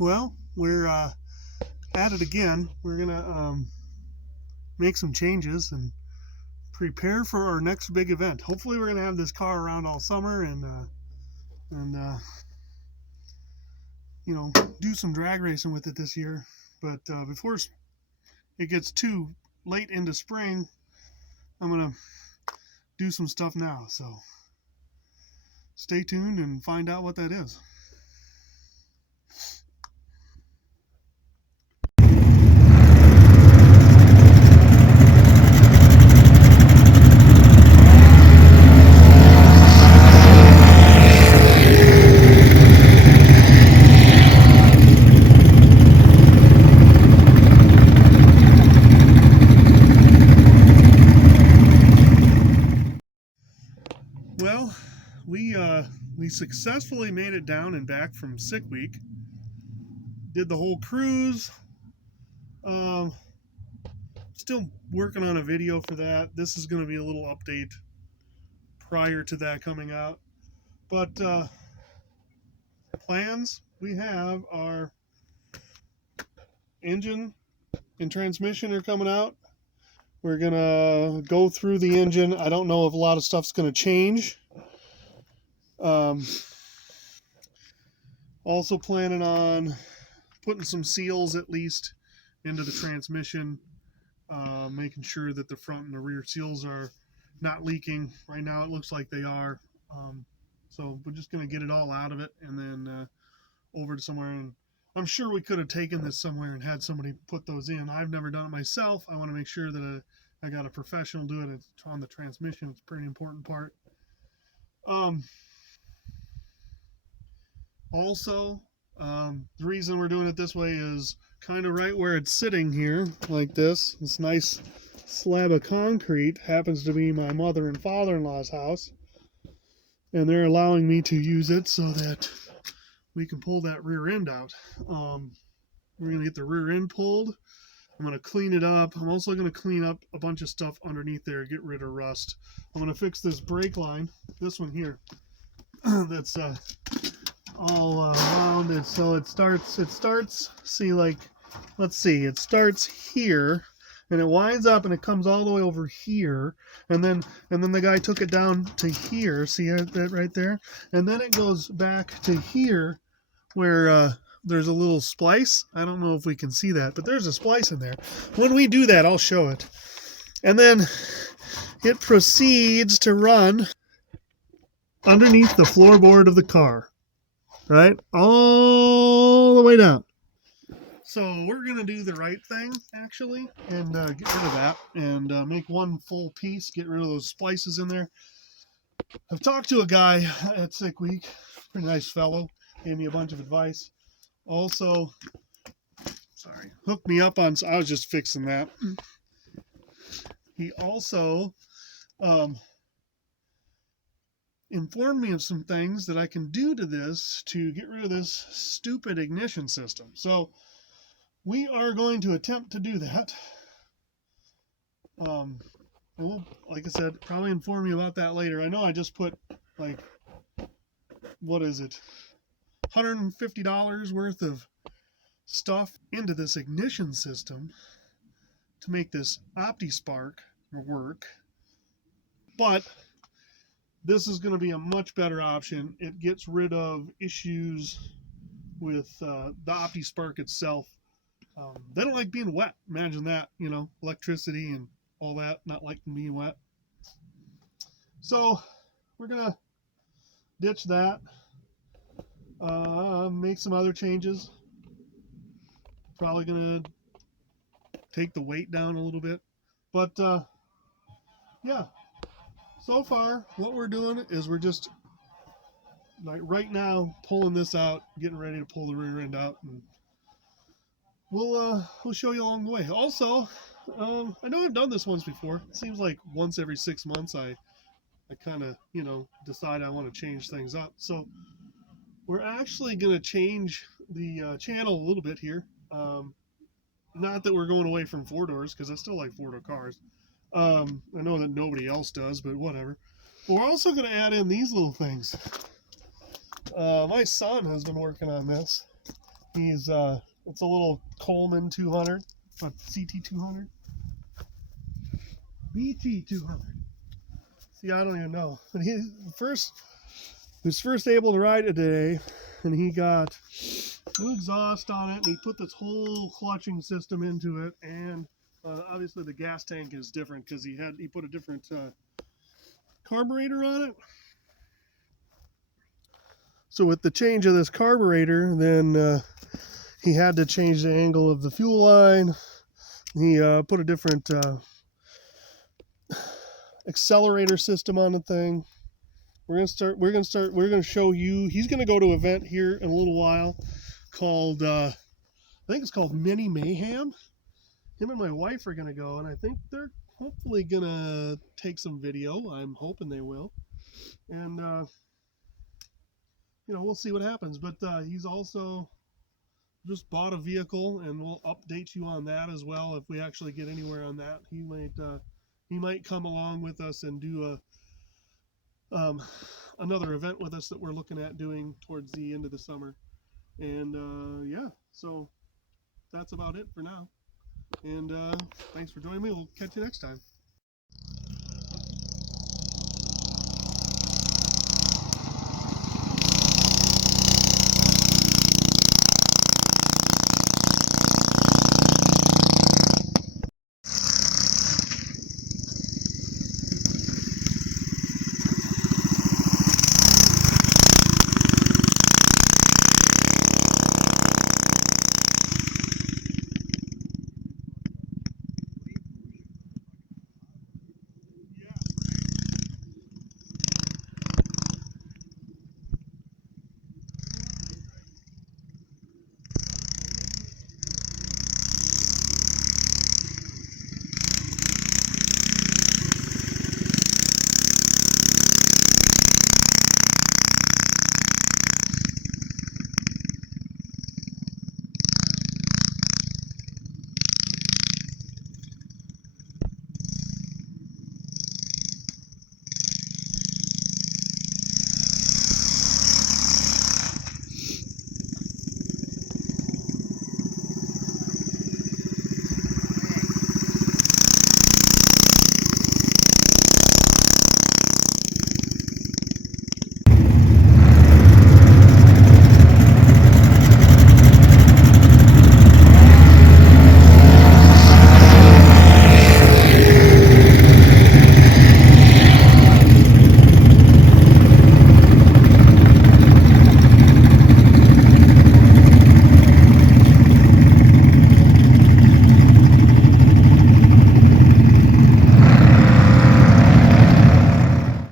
Well, we're at it again. We're gonna make some changes and prepare for our next big event. Hopefully, we're gonna have this car around all summer and do some drag racing with it this year. But before it gets too late into spring, I'm gonna do some stuff now. So stay tuned and find out what that is. Well, we successfully made it down and back from sick week. Did the whole cruise. Still working on a video for that. This is going to be a little update prior to that coming out. But plans we have are engine and transmission are coming out. We're going to go through the engine. I don't know if a lot of stuff's going to change. Also planning on putting some seals at least into the transmission, making sure that the front and the rear seals are not leaking. Right now it looks like they are. So we're just going to get it all out of it and then over to somewhere. And I'm sure we could have taken this somewhere and had somebody put those in. I've never done it myself. I want to make sure that I got a professional do it. It's on the transmission. It's a pretty important part. Also, the reason we're doing it this way is kind of right where it's sitting here, like this. This nice slab of concrete happens to be my mother and father-in-law's house. And they're allowing me to use it so that we can pull that rear end out. We're going to get the rear end pulled. I'm going to clean it up. I'm also going to clean up a bunch of stuff underneath there, get rid of rust. I'm going to fix this brake line, this one here, that's all around it. So it starts, see, like, let's see, it starts here and it winds up and it comes all the way over here, and then the guy took it down to here, see that right there, and then it goes back to here where there's a little splice. I don't know if we can see that, but there's a splice in there. When we do that, I'll show it. And then it proceeds to run underneath the floorboard of the car, right, all the way down. So we're going to do the right thing, actually, and get rid of that and make one full piece, get rid of those splices in there. I've talked to a guy at Sick Week, pretty nice fellow, gave me a bunch of advice. Also, hooked me up on, I was just fixing that. He also informed me of some things that I can do to this to get rid of this stupid ignition system. So we are going to attempt to do that. We'll, like I said, probably inform you about that later. I know I just put, like, what is it, $150 worth of stuff into this ignition system to make this OptiSpark work. But this is going to be a much better option. It gets rid of issues with the OptiSpark itself. They don't like being wet. Imagine that, electricity and all that, not liking being wet. So we're going to ditch that, make some other changes. Probably going to take the weight down a little bit. But, yeah, so far what we're doing is we're just, like, right now pulling this out, getting ready to pull the rear end out, and we'll show you along the way. Also, I know I've done this once before. It seems like once every 6 months I kind of, decide I want to change things up. So we're actually going to change the channel a little bit here. Not that we're going away from 4-doors, because I still like 4-door cars. I know that nobody else does, but whatever. But we're also going to add in these little things. My son has been working on this. He's it's a little Coleman 200, but CT 200, BT 200. See, I don't even know. But he was first able to ride it today, and he got new exhaust on it, and he put this whole clutching system into it, and obviously the gas tank is different because he put a different carburetor on it. So with the change of this carburetor, then he had to change the angle of the fuel line. He put a different accelerator system on the thing. We're gonna show you. He's gonna go to an event here in a little while called I think it's called Mini Mayhem. Him and my wife are gonna go, and I think they're hopefully gonna take some video. I'm hoping they will, and we'll see what happens. But he's also just bought a vehicle, and we'll update you on that as well if we actually get anywhere on that. He might come along with us and do another event with us that we're looking at doing towards the end of the summer. And yeah, so that's about it for now. And thanks for joining me. We'll catch you next time.